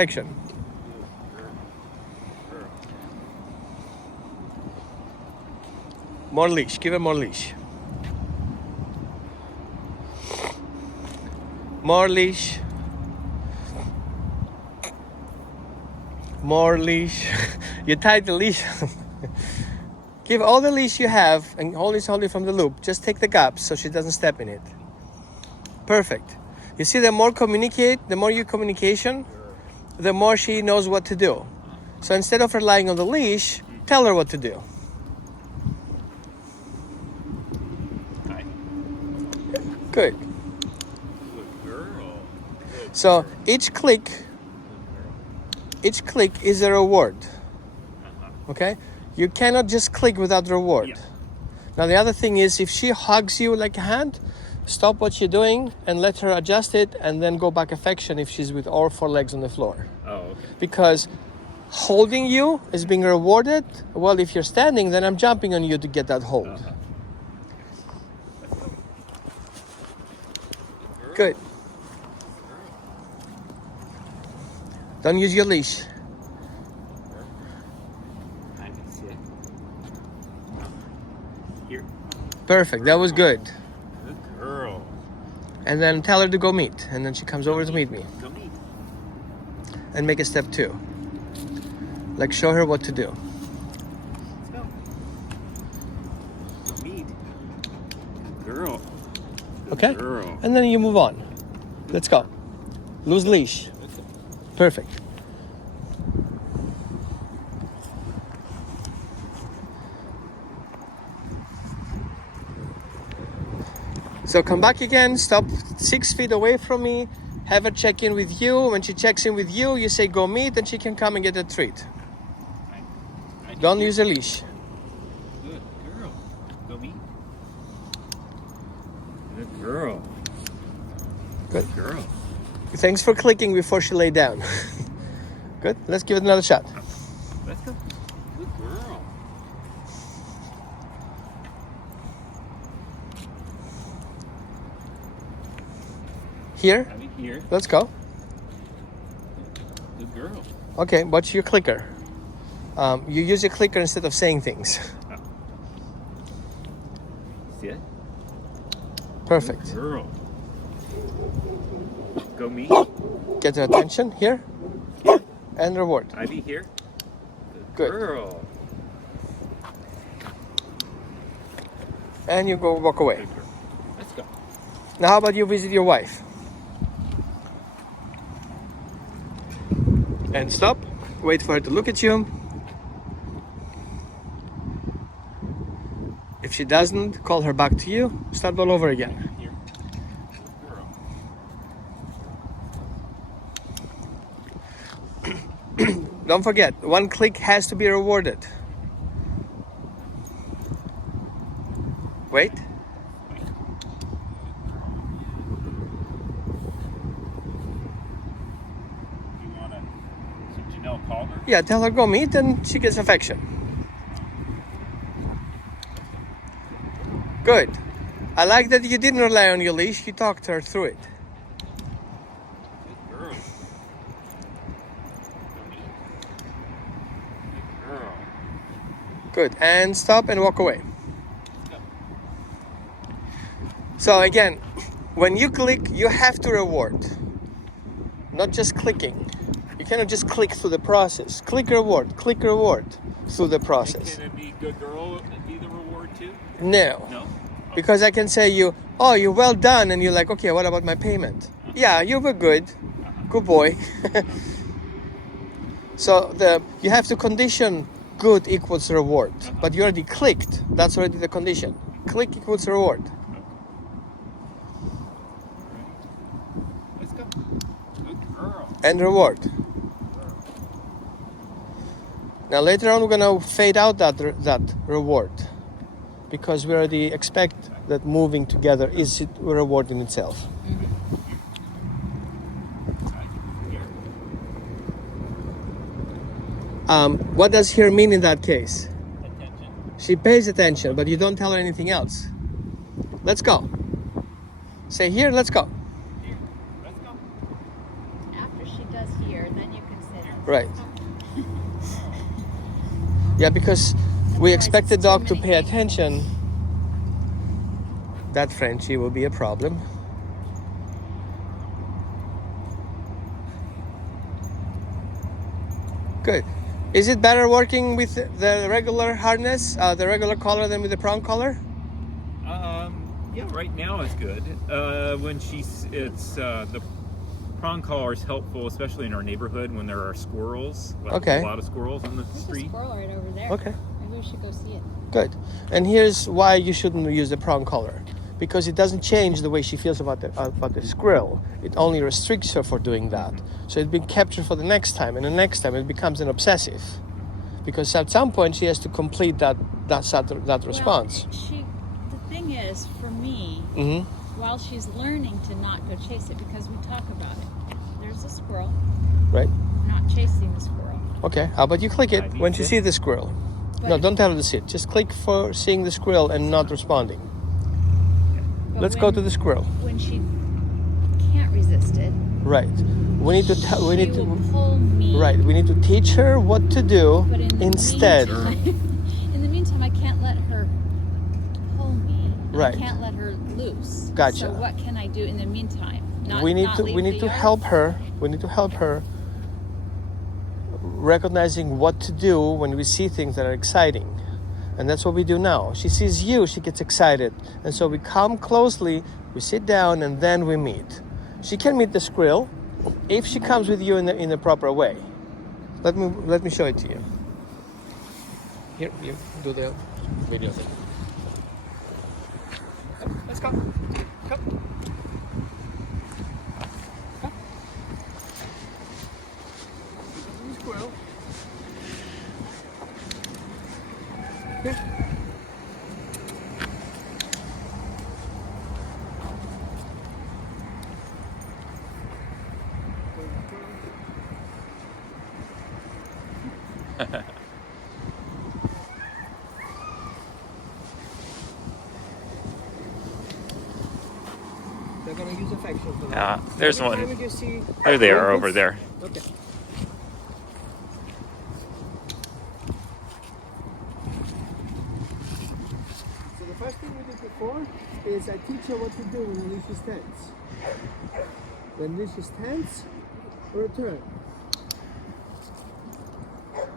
Action. More leash. Give her more leash. More leash. More leash. You tied the leash. Give all the leash you have and hold it from the loop. Just take the gaps so she doesn't step in it. Perfect. You see, the more you communication, the more she knows what to do. So instead of relying on the leash, tell her what to do. Good. So each click is a reward. Okay? You cannot just click without reward. Now the other thing is, if she hugs you like a hand, stop what you're doing and let her adjust it, and then go back affection if she's with all four legs on the floor. Oh, okay. Because holding you is being rewarded. Well, if you're standing, then I'm jumping on you to get that hold. Good. Don't use your leash. I can see it. Here. Perfect. That was good. Good girl. And then tell her to go meet. And then she comes over to meet me. Go meet. And make a step 2. Like, show her what to do. Let's go. Go meet. Good girl. Good Okay? girl. And then you move on. Let's go. Loose leash. Perfect. So come back again, stop 6 feet away from me, have her check in with you. When she checks in with you, you say go meet, and she can come and get a treat. Don't use a leash. Good girl. Go meet. Good girl. Good. Girl. Thanks for clicking before she lay down. Good. Let's give it another shot. Let's go. Good girl. Here. I'll be here. Let's go. Good girl. Okay, what's your clicker? You use your clicker instead of saying things. Oh. See it? Perfect. Good girl. Go meet. Get her attention here. And reward. Ivy here. Good. Girl. And you go walk away. Good girl. Let's go. Now how about you visit your wife? And stop. Wait for her to look at you. If she doesn't, call her back to you. Start all over again. Here. Girl. Don't forget, one click has to be rewarded. Wait. You want to, so Janelle called her? Yeah, tell her go meet and she gets affection. Good. I like that you didn't rely on your leash, you talked her through it. Good girl. Good girl. Good. And stop and walk away. So again, when you click, you have to reward. Not just clicking. You cannot just click through the process. Click reward through the process. Can it be good girl and be the reward too? No. No? Because I can say you're well done, and you're like, okay, what about my payment? Yeah, you were good. Good boy. So you have to condition good equals reward. But you already clicked. That's already the condition. Click equals reward. Let's go. Good girl. And reward. Now later on we're gonna fade out that reward, because we already expect that moving together is a reward in itself. What does here mean in that case? Attention. She pays attention, but you don't tell her anything else. Let's go. Say here, let's go. Here. Let's go. After she does here, then you can Right. Yeah, because we expect the it's dog too to many pay things. attention. That Frenchie will be a problem. Good. Is it better working with the regular harness, the regular collar, than with the prong collar? Yeah, right now it's good. When the prong collar is helpful, especially in our neighborhood when there are squirrels. Okay. A lot of squirrels on the There's a street. squirrel right over there. Okay. Maybe we should go see it. Good. And here's why you shouldn't use the prong collar. Because it doesn't change the way she feels about the squirrel. It only restricts her for doing that. So it's been captured for the next time, and the next time it becomes an obsessive. Because at some point she has to complete that response. Well, the thing is, for me, Mm-hmm. while she's learning to not go chase it, because we talk about it. There's a squirrel. Right. Not chasing the squirrel. Okay. How about you click it when she sees the squirrel? No, don't tell her to sit. Just click for seeing the squirrel and not responding. Let's go to the squirrel. When she can't resist it, right. We need to pull me. Right. We need to teach her what to do But in instead. In the meantime, I can't let her pull me. Right. I can't let her loose. Gotcha. So what can I do in the meantime? We need to help her. We need to help her recognizing what to do when we see things that are exciting. And that's what we do now. She sees you, she gets excited. And so we come closely, we sit down, and then we meet. She can meet the squirrel if she comes with you in the proper way. Let me show it to you. Here, you do the video thing. Let's go. Come. Squirrel. Here. They're going to use affection for that. There's Every one. time you see There they are movements- over there. Okay. So the first thing we did before is I teach her what to do when the leash is tense. When leash is tense, return.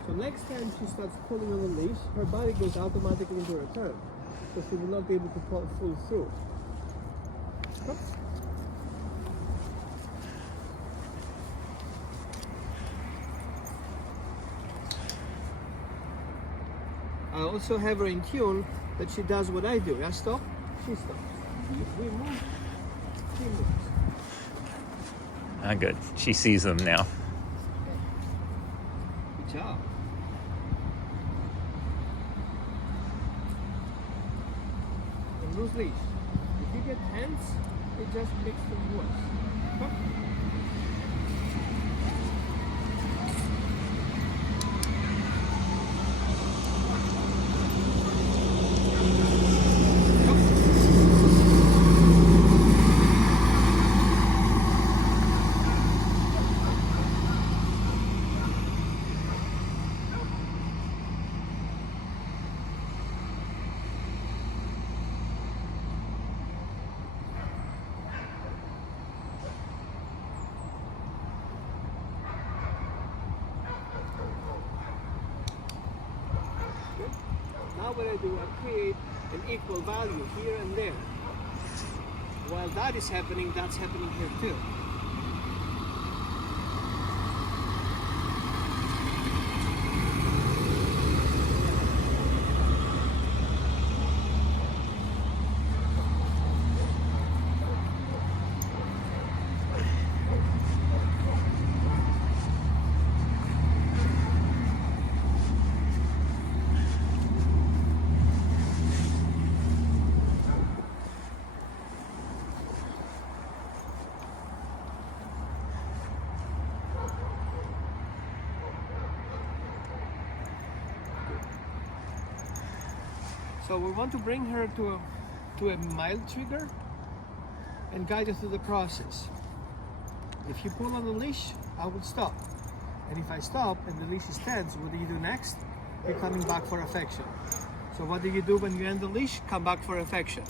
So next time she starts pulling on the leash, her body goes automatically into return. So she will not be able to pull through. Up. I also have her in tune that she does what I do. I stop, she stops. We move, she moves. Good. She sees them now. Good job. And loose leash. If you get tense, it just makes things worse. Come. Now what I do, I create an equal value here and there. While that is happening, that's happening here too. So we want to bring her to a mild trigger and guide her through the process. If you pull on the leash, I will stop. And if I stop and the leash is tense, what do you do next? You're coming back for affection. So what do you do when you end the leash? Come back for affection.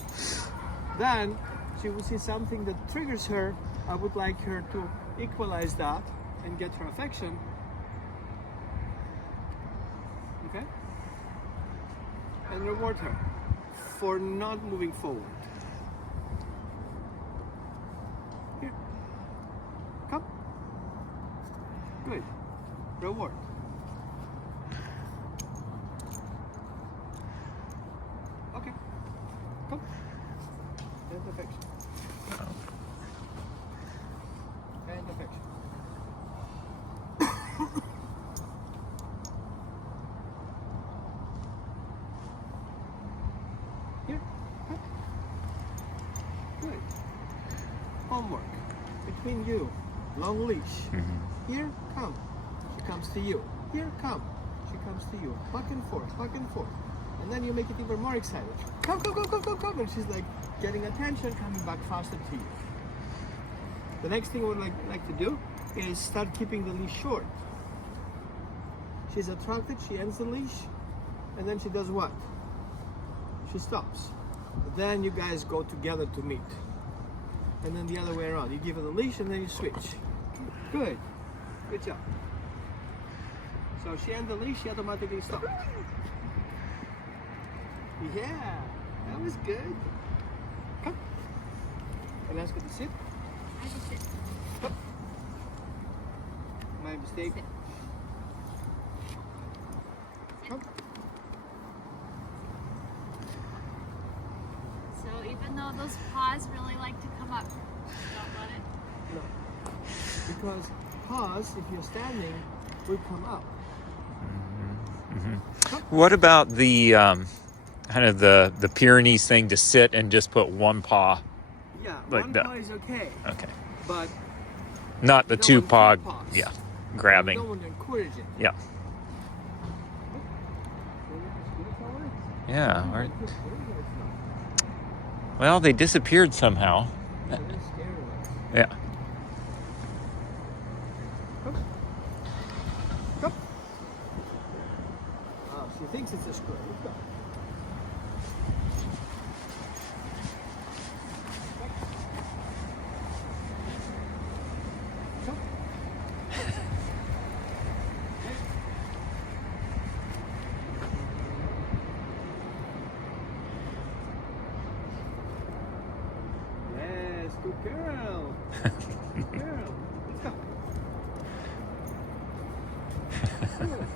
Then she will see something that triggers her. I would like her to equalize that and get her affection. Okay? And reward her for not moving forward. Here. Come. Good. Reward. Okay. Come. And affection. And affection. Here. Come. Good. Homework. Between you. Long leash. Here. Come. She comes to you. Here. Come. She comes to you. Back and forth. Back and forth. And then you make it even more excited. Come, come, come, come, come, come. And she's like getting attention, coming back faster to you. The next thing I would like to do is start keeping the leash short. She's attracted, she ends the leash, and then she does what? She stops. Then you guys go together to meet. And then the other way around. You give her the leash and then you switch. Good. Good job. So she ends the leash, she automatically stops. Yeah, that was good. Come. And ask her to sit. I just sit. Come. My mistake. Sit. Come. So even though those paws really like to come up, don't let it. No. Because paws, if you're standing, will come up. What about the kind of the Pyrenees thing to sit and just put one paw? Yeah, Like one that. paw is okay. Okay. But Not the you don't two want paw. two paws. Yeah. You Grabbing. don't want to encourage it. Yeah. Yeah. Right. Well, they disappeared somehow. Yeah. Come. Come. Oh, she thinks it's a squirrel. Let's go. Come. Yes, good girl. Good girl. Let's go. Good.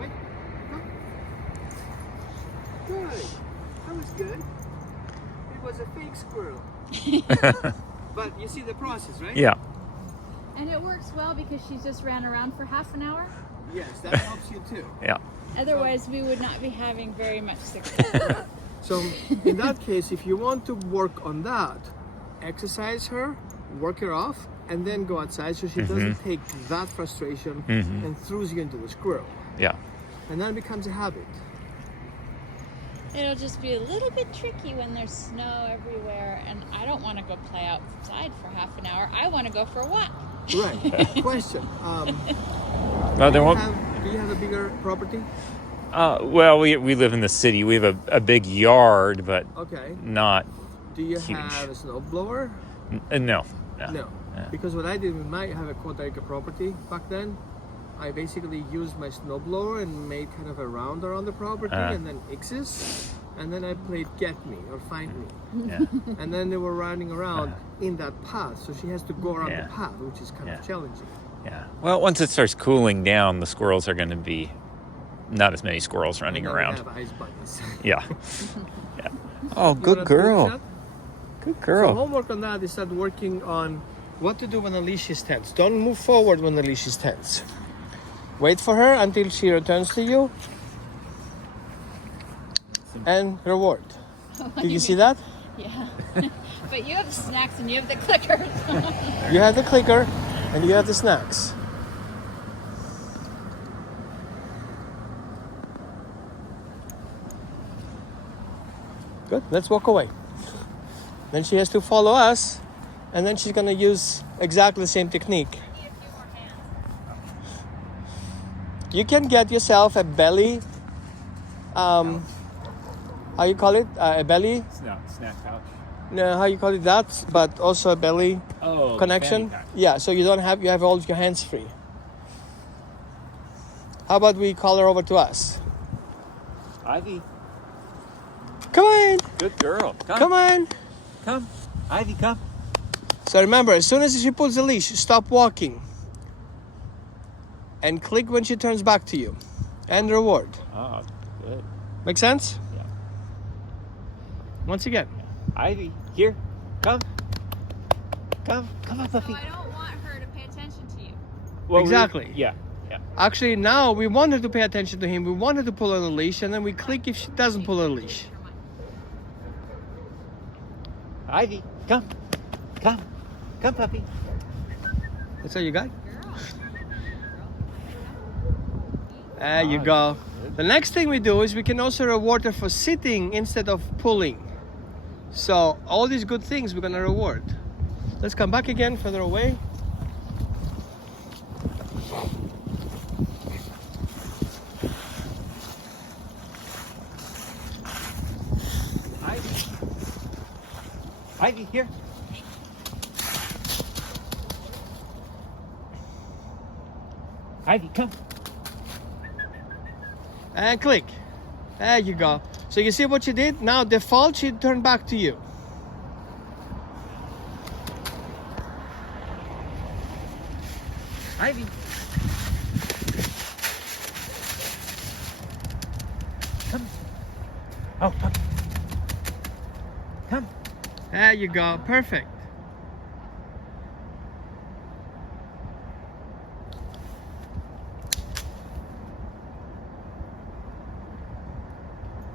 Wait. Come. Good. That was good. It was a fake squirrel. But you see the process, right? Yeah. And it works well because she just ran around for half an hour. Yes, that helps you too. Yeah. Otherwise, we would not be having very much success. So in that case, if you want to work on that, exercise her, work her off, and then go outside so she doesn't take that frustration and throws you into the squirrel. Yeah. And then it becomes a habit. It'll just be a little bit tricky when there's snow everywhere, and I don't want to go play outside for half an hour. I want to go for a walk. Right. Question. Well, there won't. Do you have a bigger property? Well, we live in the city. We have a big yard, but Okay. not. Do you Huge. have a snow blower? No. No. Yeah. Because what I did with my have a quarter-acre property back then, I basically used my snowblower and made kind of a round around the property and then X's, and then I played Get Me or Find Me. Yeah. And then they were running around in that path, so she has to go around the path, which is kind Yeah. of challenging. Yeah. Well, once it starts cooling down, the squirrels are going to be not as many squirrels running And then we around. have ice bunnies. Yeah. Yeah. Oh, You good wanna take a girl. shot? Good So girl. homework on that is start working on what to do when the leash is tense. Don't move forward when the leash is tense. Wait for her until she returns to you and reward. Did you see that? Yeah. But you have the snacks and you have the clicker. You have the clicker and you have the snacks. Good, let's walk away. Then she has to follow us, and then she's gonna use exactly the same technique. If You can get yourself a belly. How you call it? A belly? Snack pouch. No, how you call it that? But also a belly Oh, connection. fanny pack. Yeah, so you have all your hands free. How about we call her over to us? Ivy, Come on, good girl. come on. Come. Ivy, come. So remember, as soon as she pulls the leash, stop walking. And click when she turns back to you. And reward. Oh, good. Make sense? Yeah. Once again. Ivy, here. Come. Come on, So puppy. I don't want her to pay attention to you. Well, Exactly. Yeah. Actually, now we want her to pay attention to him. We want her to pull on the leash, and then we click if she doesn't pull on the leash. Ivy, come. Come, puppy. That's all you got? Girl. There you go. The next thing we do is we can also reward her for sitting instead of pulling. So all these good things we're gonna reward. Let's come back again further away. Ivy, here. Ivy, come. And click. There you go. So you see what she did? Now default, she turned back to you. Ivy. Come. Oh, puppy. Come. There you go. Perfect.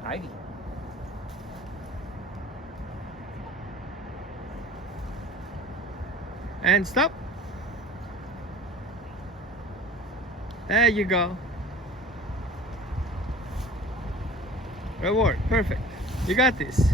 Ivy. And stop. There you go. Reward. Perfect. You got this.